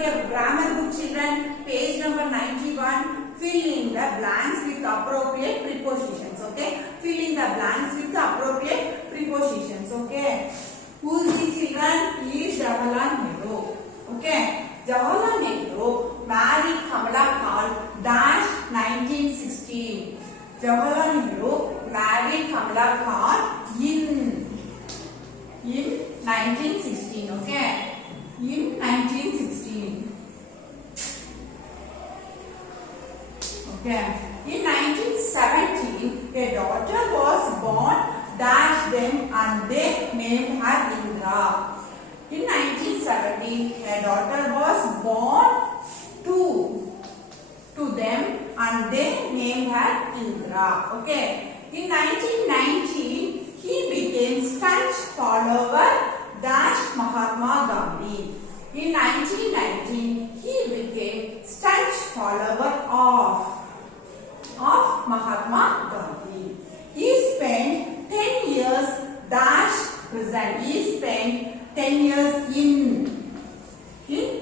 your grammar book, children, page number 91. Fill in the blanks with appropriate prepositions. Okay, fill in the blanks with appropriate prepositions. Okay, who is the children? He is Jawaharlal Nehru. Okay, Jawaharlal Nehru married Kamala Khan dash 1916. Jawaharlal Nehru married Kamala Khan in 1916. Okay, in 1916. Okay, in 1917 a daughter was born dash them and they named her Indra. In 1970 a daughter was born to them and they named her Indra. Okay, in 1919 he became staunch follower dash Mahatma Gandhi. In 1919 he became staunch follower of Mahatma Gandhi. He spent 10 years dash prison. He spent 10 years in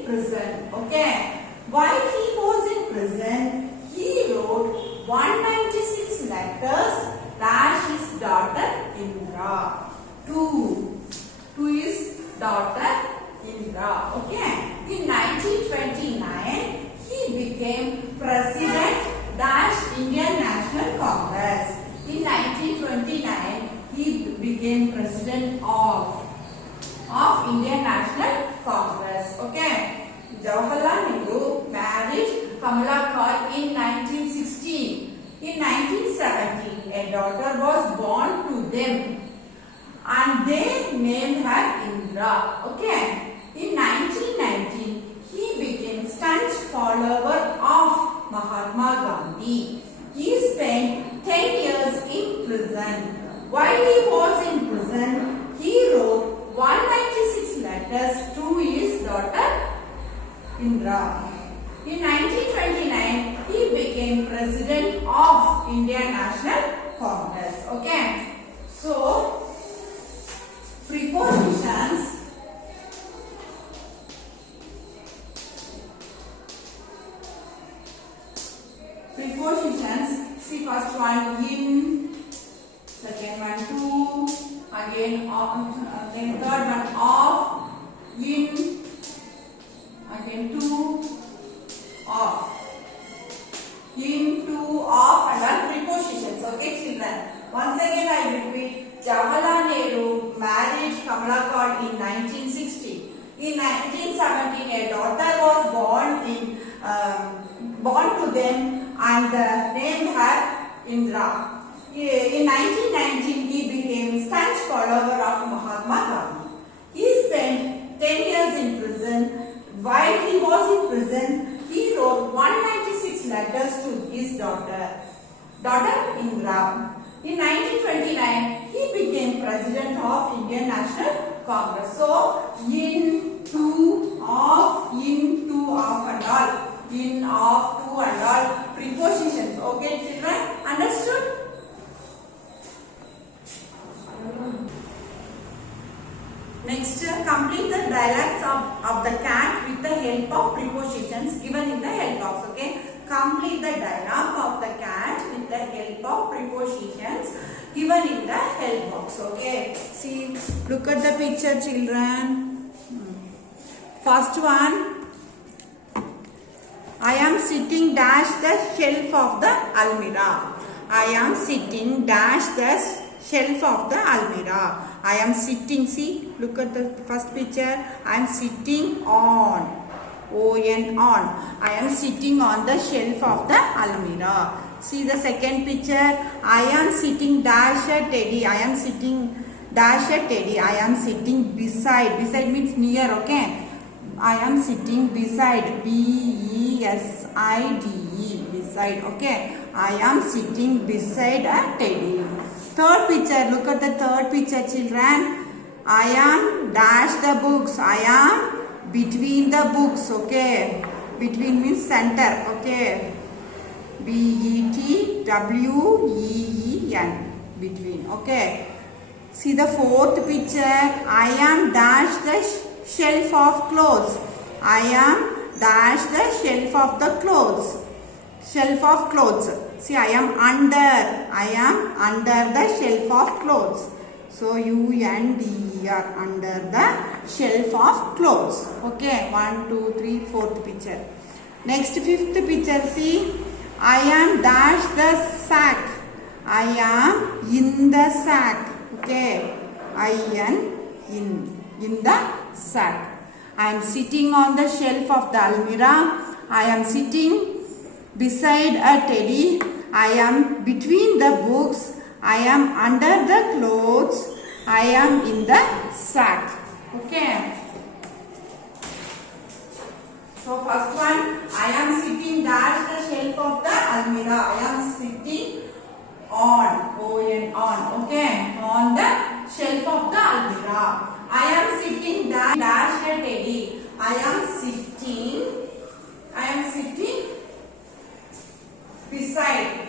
prison. Okay. While he was in prison, he wrote 196 letters dash his daughter Indra. To his daughter Indra. Okay. In 1929, he became president dash Indian National Congress. In 1929, he became president of Indian National Congress. Okay. Jawaharlal Nehru married Kamala Khan in 1916. In 1917, a daughter was born to them and they named her Indra. Okay. In 1919, he became staunch follower of Mahatma Gandhi. He spent 10 years in prison. While he was in prison, he wrote 196 letters to his daughter Indra. In 1929, he became president of Indian National Congress. Okay. So, prepositions. Prepositions, see first one in, second one to, again of, then third one of, in, again to, of, in, to, of and all prepositions. Okay children, once again I repeat, Jawaharlal Nehru married Kamala Khan in 1960. In 1917 a daughter was born to them and named her Indra. In 1919, he became staunch follower of Mahatma Gandhi. He spent 10 years in prison. While he was in prison, he wrote 196 letters to his daughter Indra. In 1929, he became president of Indian National Congress. So, in, to, of and all. In, of, to and all prepositions. Okay children, understood? Next, complete the dialogues of the cat with the help of prepositions given in the help box. Okay, complete the dialogue of the cat with the help of prepositions given in the help box. Okay, see, look at the picture children. First one, I am sitting dash the shelf of the almirah. I am sitting dash the shelf of the almirah. I am sitting, see, look at the first picture. I am sitting on, on. I am sitting on the shelf of the almirah. See the second picture. I am sitting dash a teddy. I am sitting dash a teddy. I am sitting beside. Beside means near, okay. I am sitting beside, beside, beside, okay. I am sitting beside a teddy. Third picture, look at the third picture children. I am dash the books. I am between the books, okay. Between means center, okay. between, between, okay. See the fourth picture. I am dash the shelf of clothes. I am dash the shelf of the clothes. Shelf of clothes. See, I am under the shelf of clothes. So UNDER, under the shelf of clothes. Okay, 1, 2, 3, fourth picture. Next, fifth picture. See, I am dash the sack. I am in the sack. Okay, I am in the sack. I am sitting on the shelf of the almirah. I am sitting beside a teddy. I am between the books. I am under the clothes. I am in the sack. Okay. So first one, I am sitting dash the shelf of the almirah. I am sitting on, on, okay, on the shelf of the almirah. I am sitting dash a teddy. I am sitting beside.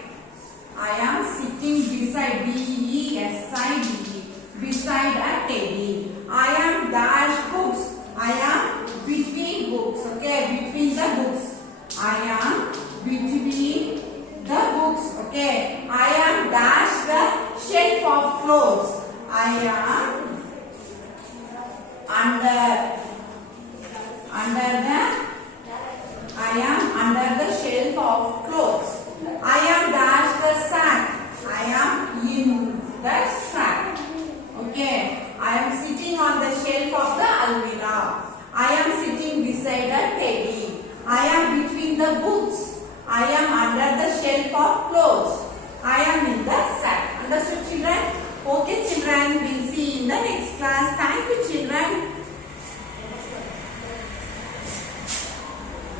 I am sitting beside, B-E-S-I-D-E, beside a teddy. I am dash books. I am between books, okay, between the books. I am between the books, okay. I am dash the shelf of clothes. I am under the shelf of clothes. I am dash the sack. I am in the sack. Okay. I am sitting on the shelf of the almirah. I am sitting beside a teddy. I am between the books. I am under the shelf of clothes. I am in the sack. Understood, children? Okay, children. We'll see in the next class. Thank you, children.